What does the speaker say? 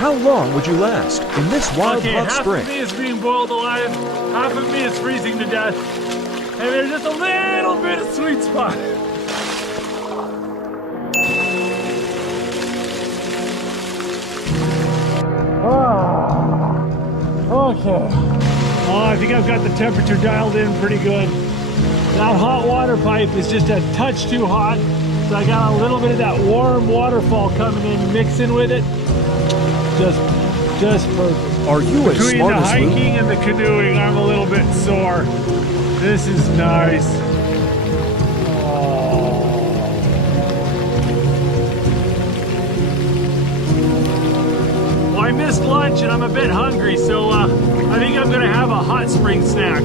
How long would you last in this wild Okay, hot half spring? of me is being boiled alive, half of me is freezing to death, and there's just a little bit of sweet spot. Okay. Oh, I think I've got the temperature dialed in pretty good. That hot water pipe is just a touch too hot, so I got a little bit of that warm waterfall coming in, mixing with it. Just perfect. Are you as Between smart the as Luke? hiking and the canoeing, I'm a little bit sore. This is nice. Well, I missed lunch and I'm a bit hungry, so I think I'm gonna have a hot spring snack.